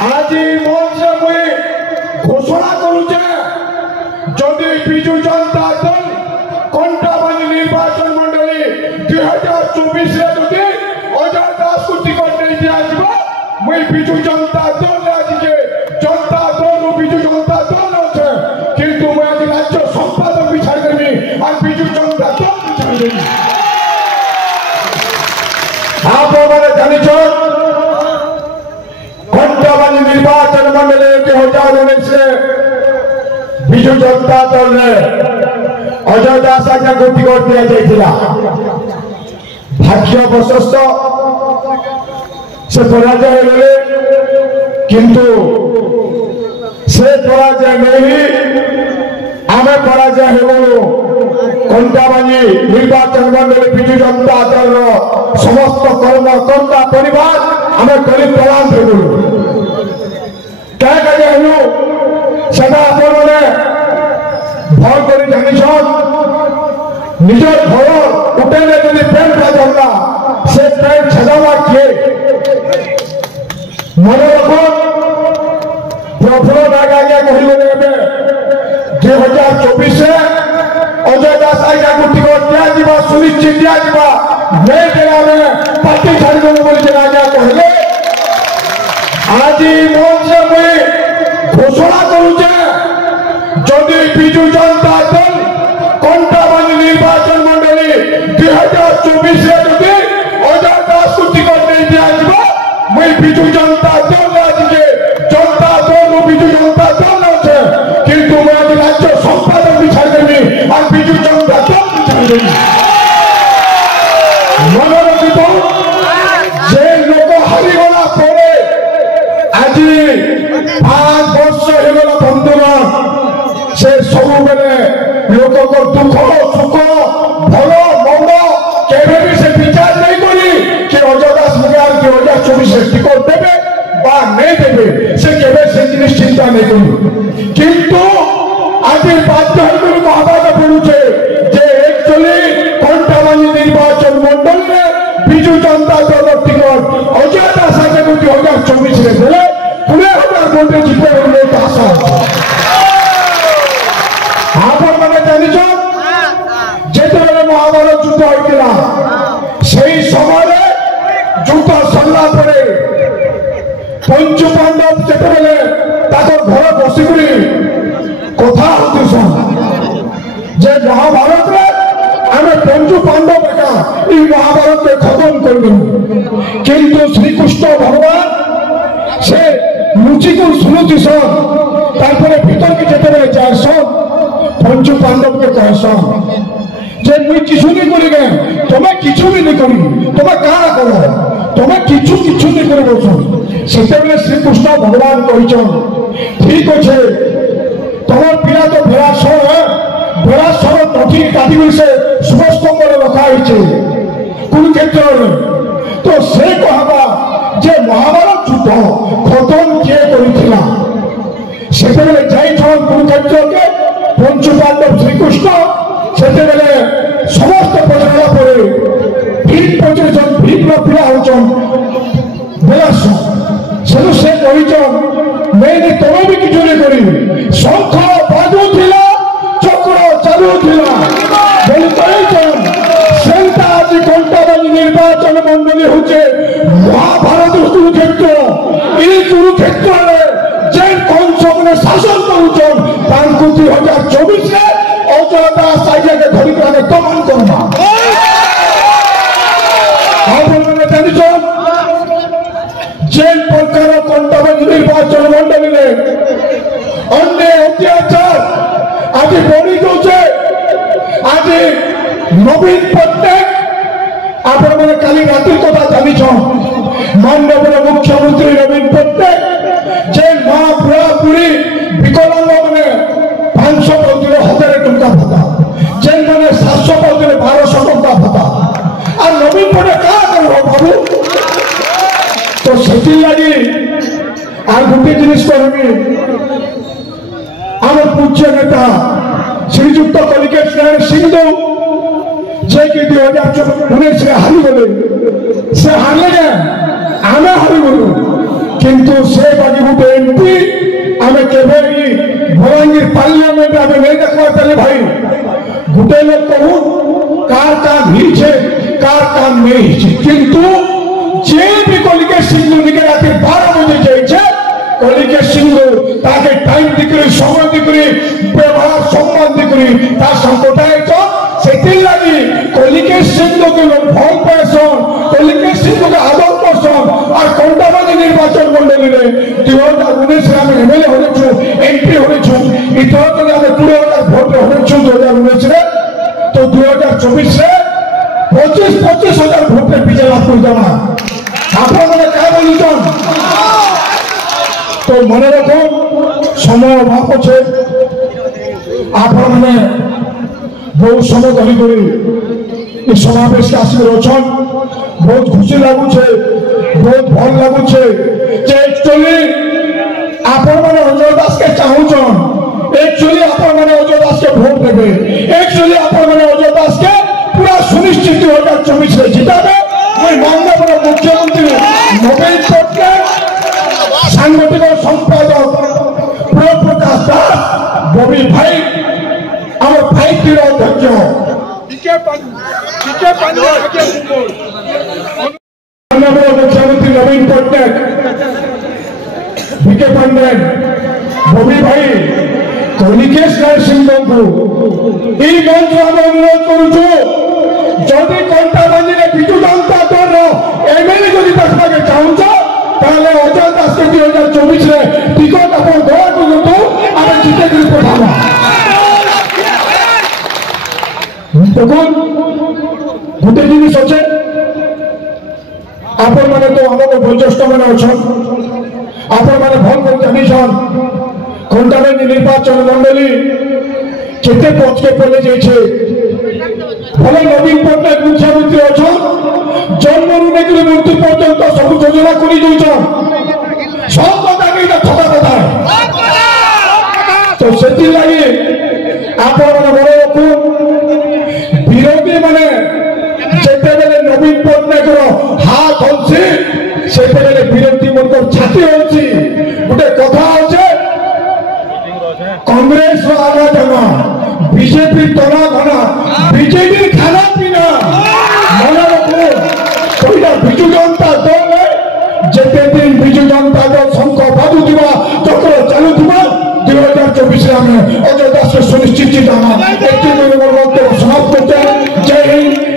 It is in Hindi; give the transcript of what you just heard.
आज मंच मुई घोषणा करुचे जदि विजु जनता दल कंटाबानी निर्वाचन मंडली 2024 जदि अजय दास को टिकट नहीं दिया मुई विजु जनता दल आज के जनता दल विजु जनता दल अच्छे किंतु मैं आज राज्य संपादक भी छाड़ देवी और विजु जनता दल भी छाड़ देवी। आप जानी कंटाबानी निर्वाचन मंडली 2019 विजु जनता दल ने अजय दास आज्ञा को टिकट दिया भाग्यवशस्त से पराजय गले किंतु से पराजय नहीं आमे पराजय हो कंटाबानी निर्वाचन मंडली विजु जनता दल समस्त कर्मकर्ता परिवार आमे करी प्रदान करूँ क्या कहलु सेटा आपने भल कर जान निजर घर उठेले यदि पेट बाजला से पेट छेदावा किए मन रख प्रफुल्ल नाग आज्ञा कहले 2024 अजय दास आज्ञा को टिकट दिया सुनिश्चित दिया पार्टी छाड़ बोली आज्ञा कहले आज मंच मुई घोषणा करुचे जदि विजु जनता दल कंटाबानी निर्वाचन मंडली 2024 जदि अजय दास को टिकट नहीं दिया मुई विजु जनता दल आज के जनता दल विजु जनता दल अच्छे किंतु मैं आज राज्य संपादक भी छाड़ देवी और विजु जनता दल भी छाड़ देवी। मन रखित जे लोक हारीगला परे आज 5 वर्ष होगला बंधुगण से सब बेले लोक को दुख सुख भल मंद केवे भी से विचार नहीं करी कि अजय दास मुखियार 2024 टिकट देवे बा नहीं देवे से केवे से जिनिस चिंता नहीं करी किंतु आज बाध्य होकर महाभारत पड़ुचे जे एक्चुअली कंटाबानी निर्वाचन मंडल में विजु जनता दल टिकट अजय दास आगे 2024 रे देले 20,000 वोटे जीते बोले आशा आप मैंने जानी जिते महाभारत युद्ध होता से समय युद्ध सरला पंचु पांडव जिते घर बसिक कथा जे महाभारत में आम पंचु पांडव एका महाभारत में खत्म कर किंतु श्रीकृष्ण भगवान से लुचि को शुणुति सन भीतर के जिते जासन पंचु पांडव के कहसन जे मुई किछु नहीं करी गए तुम्हें किछु भी नहीं करी तुम्हें काना करो तुम्हें किछु किछु नहीं करी बोलछन सेते श्रीकृष्ण भगवान कहिछन ठीक अच्छे तुम्हार पिला तो भेड़ासर नथी काटी से सुबस्तंभ रखा कुरुक्षेत्र में तो से कहबा जे महाभारत युद्ध खत्म किए करिथिला सेते जाइछन कुरुक्षेत्र के पंचु पांडव श्रीकृष्ण से समस्त पचरा पर भीख पचन भीख पिला होचन बेलास से कहीचन मैं तुम्हें भी किछु नहीं करी शंख बाजुला चक्र चलुला बोली कहीचन सेंटा आज कंटाबानी निर्वाचन मंडली होचे महाभारत कुरुक्षेत्र ई कुरुक्षेत्र जे कंस ने शासन करुचन तांकु 2024 अजय दास आज्ञा के धरी के दमन करना जानी जेन प्रकार कंटाबानी निर्वाचन मंडली ने अन्य अत्याचार आज बढ़ी जाऊे आज नवीन पट्टनायक आपण मैंने काली राति कथा जानी माननीय मुख्यमंत्री नवीन पट्टनायक जे माँ बुढ़ा बुढ़ी विकलांग मैंने 500 पाउले 1000 टंका भत्ता जेन मैंने 700 पाउले 1200 टंका भत्ता और नवीन पट्टनायक क्या कर बाबू तो से लगी और गोटे जिनिस कहबी आम पूज्य नेता श्रीजुक्त कलिकेश नारायण सिंहदेव जे कि 2019 हारी गले से हारे आम हारी गलु किंतु से बाकी गुटे एमपी आमे केबे बलांगीर पार्लियामेंट आमे नहीं देखवा चले भाई गुटे लोग कहूं कार काम ही छे कार काम नहीं छे किंतु जे भी कलिकेश सिंह निके रात 12 बजे जाय छे कलिकेश सिंह ताके टाइम दिकरी समय दिकरी व्यवहार सम्मान दिकरी ता संकटाय तो सेति लागि कलिकेश सिंह के लोग भल पासन कलिकेश सिंह के आदर करसन और कोंटाबाजी निर्वाचन मंडली रे 2019 रे हम एमएलए होनेछु एमपी होनेछु इतो तो हम 2000 वोट होनेछु 2019 रे तो 2024 रे 25 हजार वोट रे विजय लाभ कर देबा आपण माने का बोलुछन तो मन रखो समय अभाव छे आपण माने बहुत समय धरी करी समावेश के आसिक रोचन बहुत खुशी लगुचे बहुत भल लगुचे जे एक्चुअली आपण माने अजय दास के चाहूछन एक्चुअली आपण माने अजय दास के वोट देबे एक्चुअली आपण माने अजय दास के पूरा सुनिश्चित 2024 रे जिताबे मैं माननीय मुख्यमंत्री नवीन पटनायक सांगठनिक संपादक प्रकाश दास बबी भाई आम फाइव अध्यक्ष मुख्यमंत्री नवीन पटनायक विके पांडेन बबी भाई कलिकेश नारायण सिंह को मंच आम अनुरोध करुचु जदि कंटाबाजी विजु जनता दल एमएलए जदि देखा चाहूच ताले अजय दास के 2024 रे टिकट अपन दया करतु आमे जिते कर पठावा देखो गोटे जिनिस अच्छे आपण माने तो हमर वरिष्ठ माने अछन आपण माने भल कर जानिछन कंटाबाजी निर्वाचन मंडली केते पक्ष के पले जाय छे भले नवीन पटनायक मुख्यमंत्री अछन जन्म लेकर मृत्यु पर्यंत सब योजना करी देछन सब कथा के ठका कथा तो सेति लागि आपण माने बड़ को विरोधी माने जेते बेले नवीन पटनायक हाथ होछि सेते बेले विरोधी मन छाती होछि गोटे कथा होছে कांग्रेस रो आलोचना बीजेपी तना घना बीजेपी खाना पीना मन रखो कोइला बिजु जनता दल जेते दिन बिजु जनता दल शंख बाजुथिबा चक्र चालुथिबा 2024 रे हमें अजय दास सुनिश्चित जिताना एते मोर वक्तव्य समाप्त करते जय हिंद।